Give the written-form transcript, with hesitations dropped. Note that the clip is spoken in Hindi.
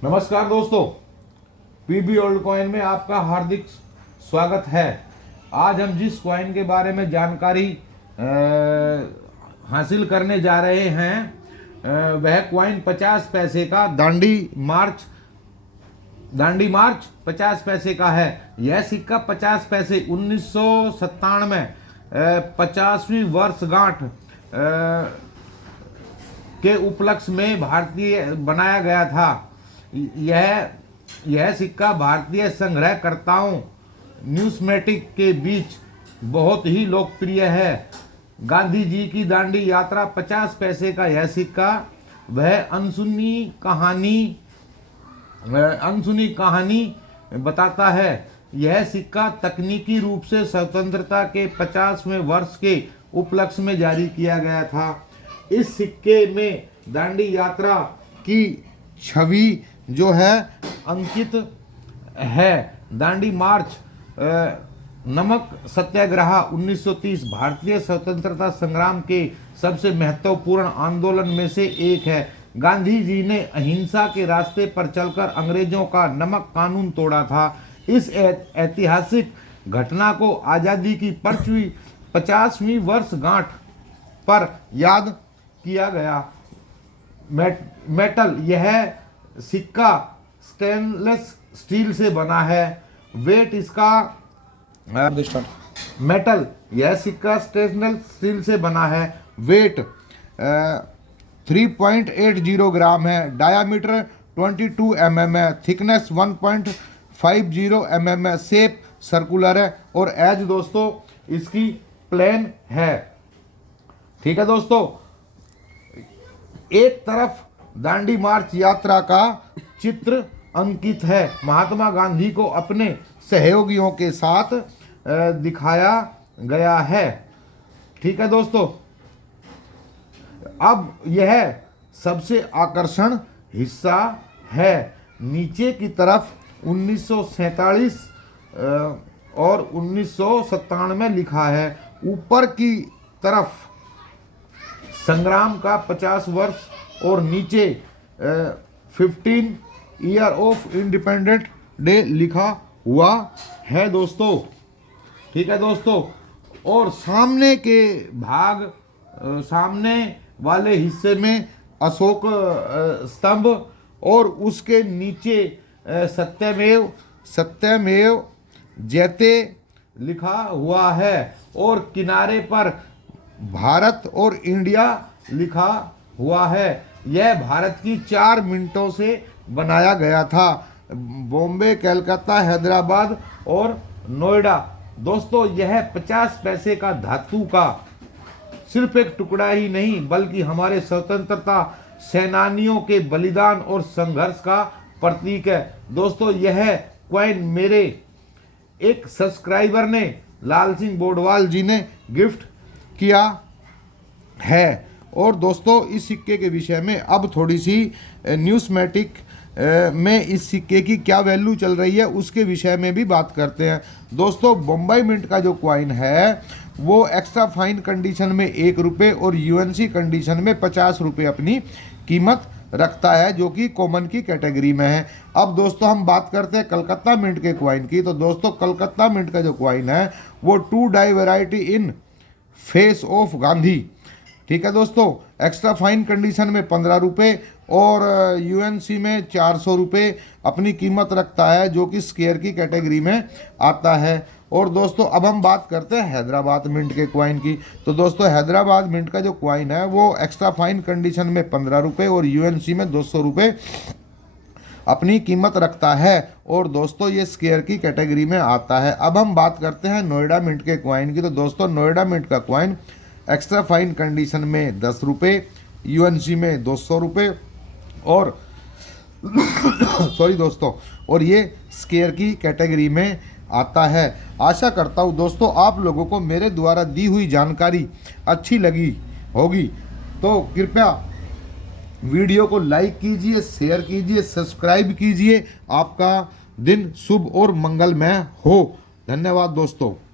नमस्कार दोस्तों, पीबी ओल्ड कॉइन में आपका हार्दिक स्वागत है। आज हम जिस कॉइन के बारे में जानकारी हासिल करने जा रहे हैं वह कॉइन 50 पैसे का दांडी मार्च 50 पैसे का है। यह सिक्का 50 पैसे 1997 50वीं वर्षगांठ के उपलक्ष्य में भारतीय बनाया गया था। यह सिक्का भारतीय संग्रहकर्ताओं न्यूस्मेटिक के बीच बहुत ही लोकप्रिय है। गांधी जी की दांडी यात्रा 50 पैसे का यह सिक्का वह अनसुनी कहानी बताता है। यह सिक्का तकनीकी रूप से स्वतंत्रता के 50वें वर्ष के उपलक्ष्य में जारी किया गया था। इस सिक्के में दांडी यात्रा की छवि जो है अंकित है। दांडी मार्च नमक सत्याग्रह 1930 भारतीय स्वतंत्रता संग्राम के सबसे महत्वपूर्ण आंदोलन में से एक है। गांधी जी ने अहिंसा के रास्ते पर चलकर अंग्रेजों का नमक कानून तोड़ा था। इस ऐतिहासिक घटना को आज़ादी की 50वीं वर्षगांठ पर याद किया गया। मेटल, यह सिक्का स्टेनलेस स्टील से बना है। वेट इसका मेटल, यह सिक्का स्टेनलेस स्टील से बना है। वेट 3.80 ग्राम है। डायामीटर 22 mm है। थिकनेस 1.50 mm है। शेप सर्कुलर है और एज दोस्तों इसकी प्लेन है। ठीक है दोस्तों, एक तरफ दांडी मार्च यात्रा का चित्र अंकित है। महात्मा गांधी को अपने सहयोगियों के साथ दिखाया गया है। ठीक है दोस्तों, अब यह सबसे आकर्षण हिस्सा है। नीचे की तरफ 1947 और 1997 लिखा है। ऊपर की तरफ संग्राम का 50 वर्ष और नीचे 15 ईयर ऑफ इंडिपेंडेंट डे लिखा हुआ है दोस्तों। ठीक है दोस्तों, और सामने वाले हिस्से में अशोक स्तंभ और उसके नीचे सत्यमेव जयते लिखा हुआ है और किनारे पर भारत और इंडिया लिखा हुआ है। यह भारत की 4 मिनटों से बनाया गया था। बॉम्बे, कलकत्ता, हैदराबाद और नोएडा। दोस्तों, यह 50 पैसे का धातु का सिर्फ एक टुकड़ा ही नहीं बल्कि हमारे स्वतंत्रता सेनानियों के बलिदान और संघर्ष का प्रतीक है। दोस्तों, यह कॉइन मेरे एक सब्सक्राइबर ने, लाल सिंह बोडवाल जी ने गिफ्ट किया है। और दोस्तों, इस सिक्के के विषय में अब थोड़ी सी न्यूस्मेटिक में इस सिक्के की क्या वैल्यू चल रही है उसके विषय में भी बात करते हैं। दोस्तों, बम्बई मिंट का जो कॉइन है वो एक्स्ट्रा फाइन कंडीशन में 1 रुपये और यूएनसी कंडीशन में 50 रुपये अपनी कीमत रखता है, जो कि कॉमन की कैटेगरी में है। अब दोस्तों हम बात करते हैं कलकत्ता मिंट के कॉइन की। तो दोस्तों, कलकत्ता मिंट का जो कॉइन है वो 2 die variety in face of Gandhi. ठीक है दोस्तों, एक्स्ट्रा फाइन कंडीशन में 15 रुपये और यूएनसी में 400 रुपये अपनी कीमत रखता है, जो कि स्क्वायर की कैटेगरी में आता है। और दोस्तों, अब हम बात करते हैं हैदराबाद मिंट के कॉइन की। तो दोस्तों, हैदराबाद मिंट का जो कॉइन है वो एक्स्ट्रा फाइन कंडीशन में 15 रुपये और यूएनसी में 200 रुपये अपनी कीमत रखता है। और दोस्तों, ये स्क्वायर की कैटेगरी में आता है। अब हम बात करते हैं नोएडा मिंट के कॉइन की। तो दोस्तों, नोएडा मिंट का कॉइन एक्स्ट्रा फाइन कंडीशन में 10 रुपये, यूएनसी में 200 रुपये और सॉरी दोस्तों, और ये स्क्वायर की कैटेगरी में आता है। आशा करता हूँ दोस्तों आप लोगों को मेरे द्वारा दी हुई जानकारी अच्छी लगी होगी। तो कृपया वीडियो को लाइक कीजिए, शेयर कीजिए, सब्सक्राइब कीजिए। आपका दिन शुभ और मंगलमय हो। धन्यवाद दोस्तों।